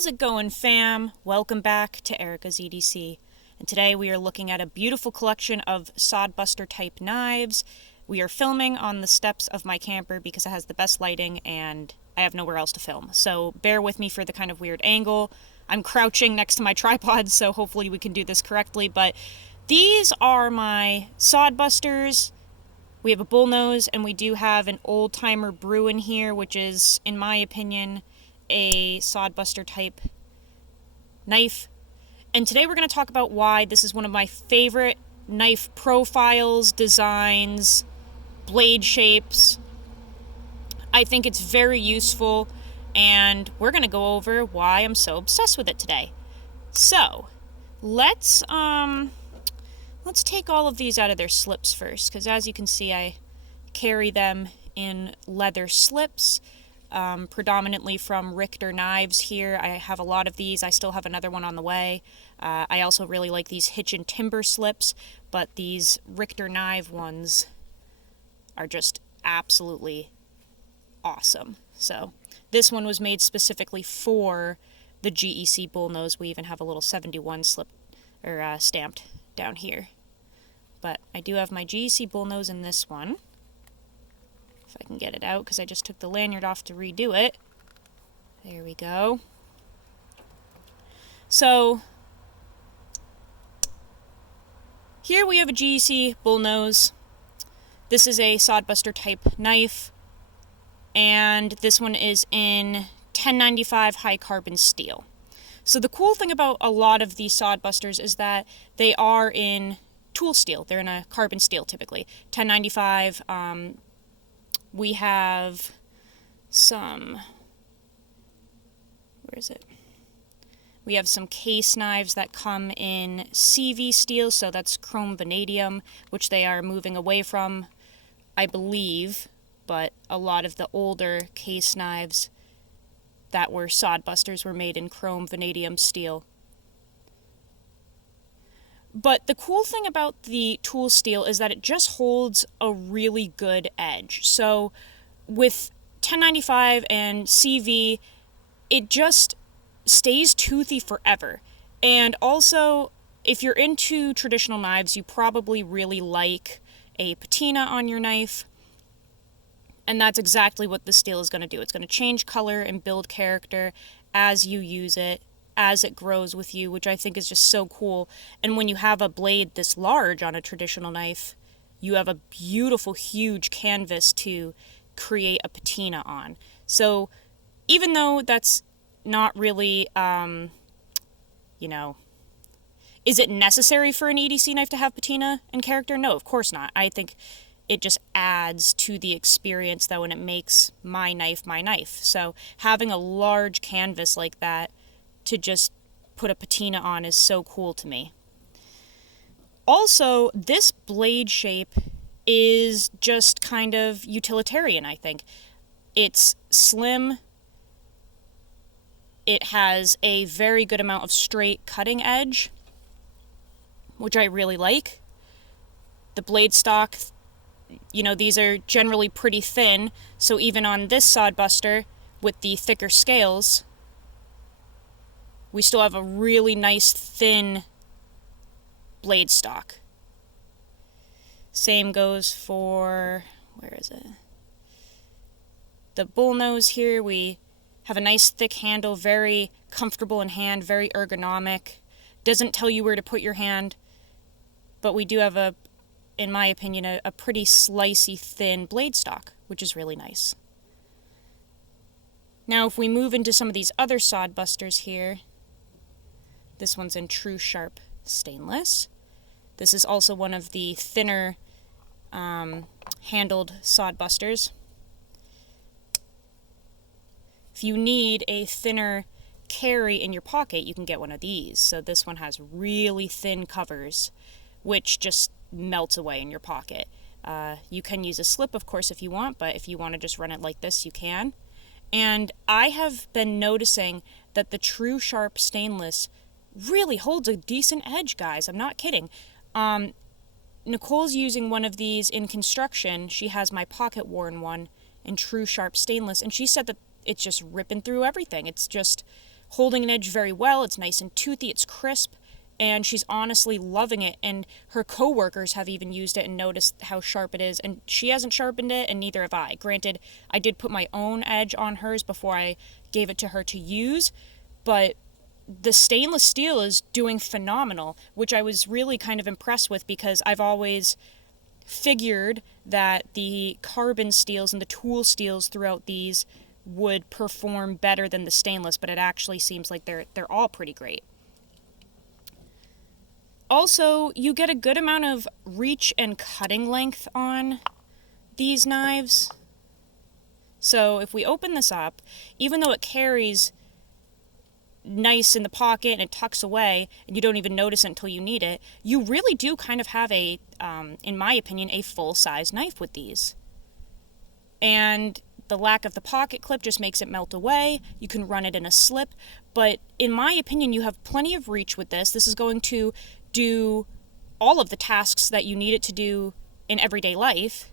How's it going, fam? Welcome back to Erica's EDC. And today we are looking at a beautiful collection of Sodbuster type knives. We are filming on the steps of my camper because it has the best lighting and I have nowhere else to film. So bear with me for the kind of weird angle. I'm crouching next to my tripod, so hopefully we can do this correctly. But these are my Sodbusters. We have a bullnose and we do have an old-timer Bruin here, which is, in my opinion, a Sodbuster type knife. And today we're going to talk about why this is one of my favorite knife profiles, designs, blade shapes. I think it's very useful, and we're going to go over why I'm so obsessed with it today. So, let's take all of these out of their slips first, because as you can see, I carry them in leather slips. Predominantly from Richter knives here. I have a lot of these. I still have another one on the way. I also really like these Hitch and Timber slips, but these Richter knife ones are just absolutely awesome. So this one was made specifically for the GEC bullnose. We even have a little 71 slip or stamped down here. But I do have my GEC bullnose in this one. If I can get it out, because I just took the lanyard off to redo it. There we go. So, here we have a GEC bullnose. This is a Sodbuster type knife, and this one is in 1095 high carbon steel. So the cool thing about a lot of these Sodbusters is that they are in tool steel. They're in a carbon steel typically. 1095, we have some, where is it? We have some case knives that come in CV steel, so that's chrome vanadium, which they are moving away from, I believe, but a lot of the older case knives that were Sodbusters were made in chrome vanadium steel. But the cool thing about the tool steel is that it just holds a really good edge. So with 1095 and CV, it just stays toothy forever. And also, if you're into traditional knives, you probably really like a patina on your knife. And that's exactly what the steel is going to do. It's going to change color and build character as you use it, as it grows with you, which I think is just so cool. And when you have a blade this large on a traditional knife, you have a beautiful, huge canvas to create a patina on. So even though that's not really, is it necessary for an EDC knife to have patina and character? No, of course not. I think it just adds to the experience, though, and it makes my knife my knife. So having a large canvas like that to just put a patina on is so cool to me. Also, this blade shape is just kind of utilitarian, I think. It's slim. It has a very good amount of straight cutting edge, which I really like. The blade stock, these are generally pretty thin, so even on this Sodbuster with the thicker scales, we still have a really nice thin blade stock. Same goes for, where is it? The bullnose here, we have a nice thick handle, very comfortable in hand, very ergonomic. Doesn't tell you where to put your hand, but we do have in my opinion, a pretty slicey thin blade stock, which is really nice. Now if we move into some of these other Sodbusters here, this one's in true sharp stainless. This is also one of the thinner handled Sodbusters. If you need a thinner carry in your pocket, you can get one of these. So this one has really thin covers, which just melts away in your pocket. You can use a slip, of course, if you want, but if you want to just run it like this, you can. And I have been noticing that the true sharp stainless really holds a decent edge, guys. I'm not kidding. Nicole's using one of these in construction. She has my pocket worn one in true sharp stainless, and she said that it's just ripping through everything. It's just holding an edge very well. It's nice and toothy, it's crisp, and she's honestly loving it. And her coworkers have even used it and noticed how sharp it is, and she hasn't sharpened it, and neither have I. Granted, I did put my own edge on hers before I gave it to her to use, but the stainless steel is doing phenomenal, which I was really kind of impressed with, because I've always figured that the carbon steels and the tool steels throughout these would perform better than the stainless, but it actually seems like they're all pretty great. Also, you get a good amount of reach and cutting length on these knives. So if we open this up, even though it carries nice in the pocket and it tucks away and you don't even notice it until you need it, you really do kind of have a, in my opinion, a full-size knife with these. And the lack of the pocket clip just makes it melt away. You can run it in a slip, but in my opinion, you have plenty of reach with this. This is going to do all of the tasks that you need it to do in everyday life.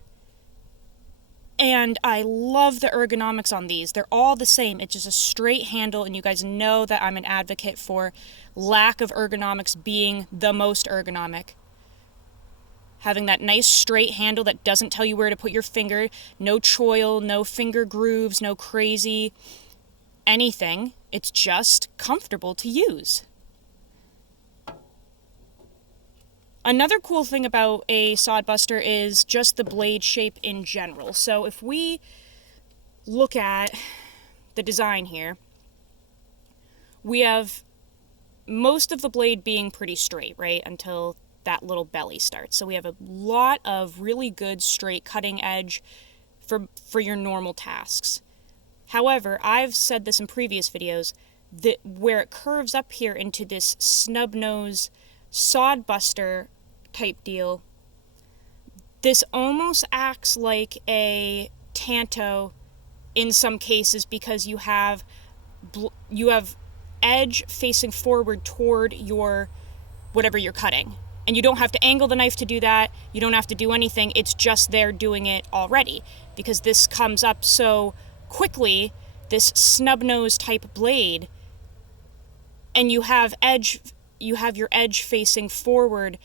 And I love the ergonomics on these. They're all the same. It's just a straight handle, and you guys know that I'm an advocate for lack of ergonomics being the most ergonomic. Having that nice straight handle that doesn't tell you where to put your finger, no choil, no finger grooves, no crazy anything. It's just comfortable to use. Another cool thing about a Sodbuster is just the blade shape in general. So if we look at the design here, we have most of the blade being pretty straight, right, until that little belly starts. So we have a lot of really good straight cutting edge for your normal tasks. However, I've said this in previous videos, that where it curves up here into this snub nose Sodbuster type deal, this almost acts like a Tanto in some cases, because you have edge facing forward toward your whatever you're cutting, and you don't have to angle the knife to do that. You don't have to do anything. It's just there doing it already, because this comes up so quickly, this snub nose type blade, and you have your edge facing forward,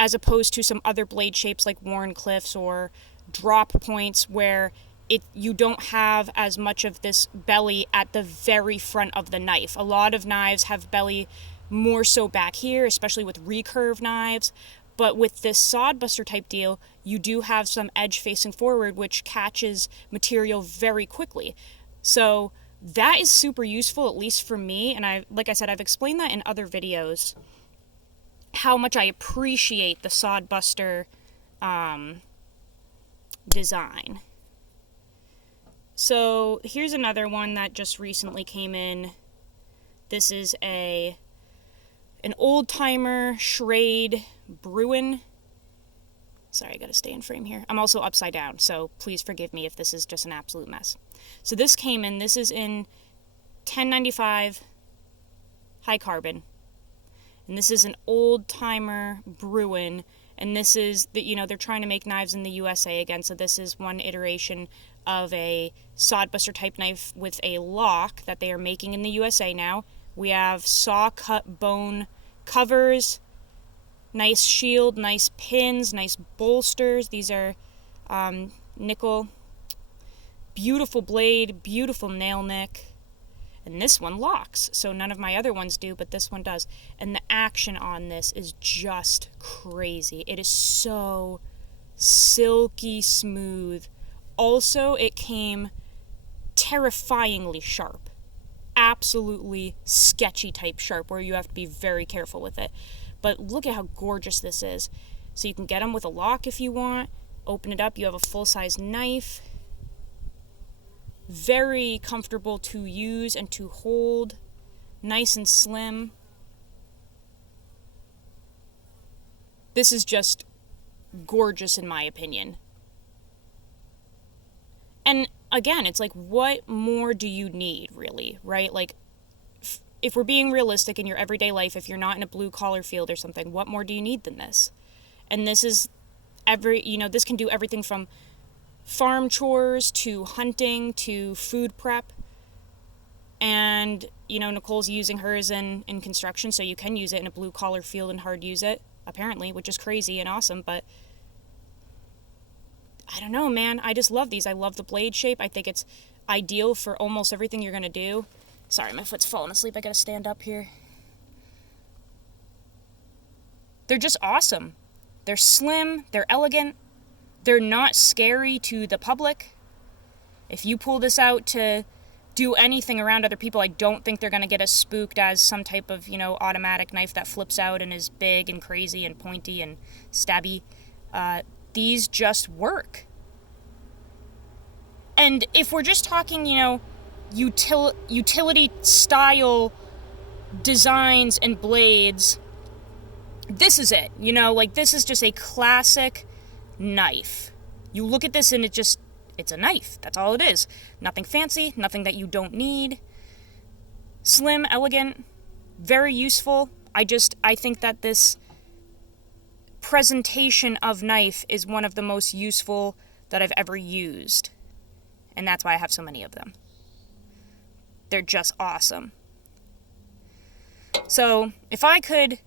as opposed to some other blade shapes like Warncliffe's or drop points, where you don't have as much of this belly at the very front of the knife. A lot of knives have belly more so back here, especially with recurve knives. But with this Sodbuster type deal, you do have some edge facing forward, which catches material very quickly. So that is super useful, at least for me. And like I said, I've explained that in other videos, how much I appreciate the Sodbuster design. So here's another one that just recently came in. This is an old-timer Schrade Bruin. Sorry, I gotta stay in frame here. I'm also upside down, so please forgive me if this is just an absolute mess. So this came in, this is in 1095 high carbon. And this is an old-timer Bruin, and this is, they're trying to make knives in the USA again, so this is one iteration of a Sodbuster type knife with a lock that they are making in the USA now. We have saw-cut bone covers, nice shield, nice pins, nice bolsters. These are nickel. Beautiful blade, beautiful nail nick. And this one locks, so none of my other ones do, but this one does. And the action on this is just crazy. It is so silky smooth. Also, it came terrifyingly sharp. Absolutely sketchy type sharp, where you have to be very careful with it. But look at how gorgeous this is. So you can get them with a lock if you want. Open it up, you have a full-size knife. Very comfortable to use and to hold. Nice and slim. This is just gorgeous in my opinion. And again, it's like, what more do you need, really, right? Like, if we're being realistic in your everyday life, if you're not in a blue-collar field or something, what more do you need than this? And this is this can do everything from farm chores to hunting to food prep. And, you know, Nicole's using hers in construction, so you can use it in a blue-collar field and hard use it, apparently, which is crazy and awesome, but I don't know, man. I just love these. I love the blade shape. I think it's ideal for almost everything you're going to do. Sorry, my foot's falling asleep. I got to stand up here. They're just awesome. They're slim. They're elegant. They're not scary to the public. If you pull this out to do anything around other people, I don't think they're going to get as spooked as some type of, you know, automatic knife that flips out and is big and crazy and pointy and stabby. These just work. And if we're just talking, you know, utility style designs and blades, this is it. You know, like, this is just a classic knife. You look at this and it's a knife. That's all it is. Nothing fancy, nothing that you don't need. Slim, elegant, very useful. I think that this presentation of knife is one of the most useful that I've ever used. And that's why I have so many of them. They're just awesome. So, if I could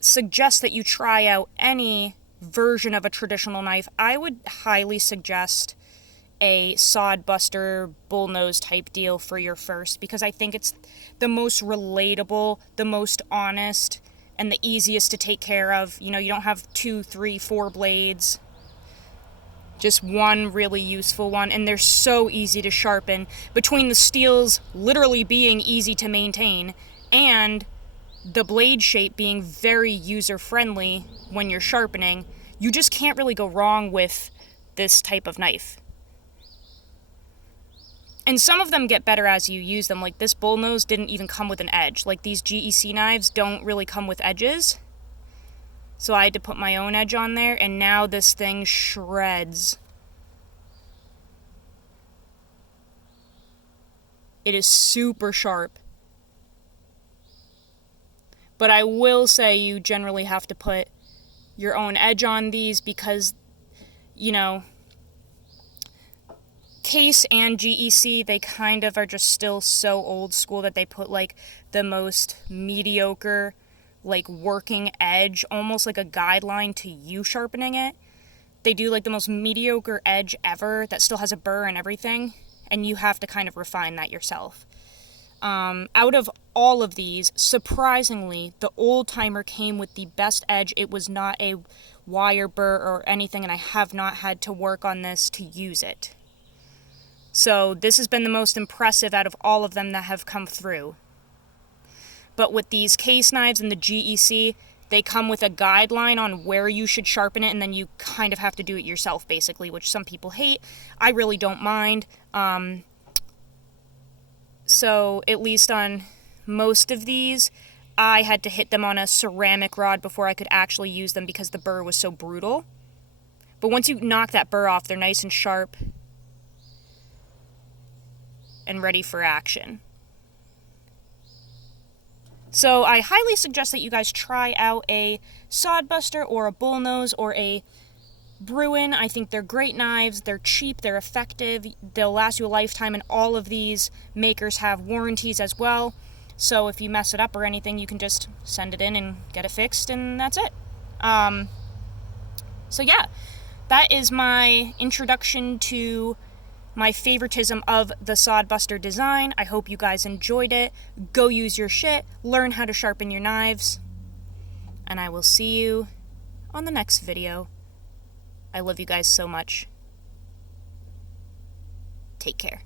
suggest that you try out any version of a traditional knife, I would highly suggest a Sodbuster bullnose type deal for your first, because I think it's the most relatable, the most honest, and the easiest to take care of. You know, you don't have 2, 3, 4 blades. Just one really useful one, and they're so easy to sharpen. Between the steels literally being easy to maintain and the blade shape being very user-friendly when you're sharpening, you just can't really go wrong with this type of knife. And some of them get better as you use them. Like, this bullnose didn't even come with an edge. Like, these GEC knives don't really come with edges. So I had to put my own edge on there, and now this thing shreds. It is super sharp. But I will say you generally have to put your own edge on these because, you know, Case and GEC, they kind of are just still so old school that they put, like, the most mediocre, like, working edge, almost like a guideline to you sharpening it. They do, like, the most mediocre edge ever that still has a burr and everything, and you have to kind of refine that yourself. Out of all of these, surprisingly, the Old Timer came with the best edge. It was not a wire burr or anything, and I have not had to work on this to use it. So this has been the most impressive out of all of them that have come through. But with these Case knives and the GEC, they come with a guideline on where you should sharpen it, and then you kind of have to do it yourself, basically, which some people hate. I really don't mind. So at least on most of these, I had to hit them on a ceramic rod before I could actually use them because the burr was so brutal. But once you knock that burr off, they're nice and sharp and ready for action. So I highly suggest that you guys try out a Sodbuster or a bullnose or a Bruin. I think they're great knives. They're cheap. They're effective. They'll last you a lifetime, and all of these makers have warranties as well. So if you mess it up or anything, you can just send it in and get it fixed, and that's it. So yeah, that is my introduction to my favoritism of the Sodbuster design. I hope you guys enjoyed it. Go use your shit. Learn how to sharpen your knives. And I will see you on the next video. I love you guys so much. Take care.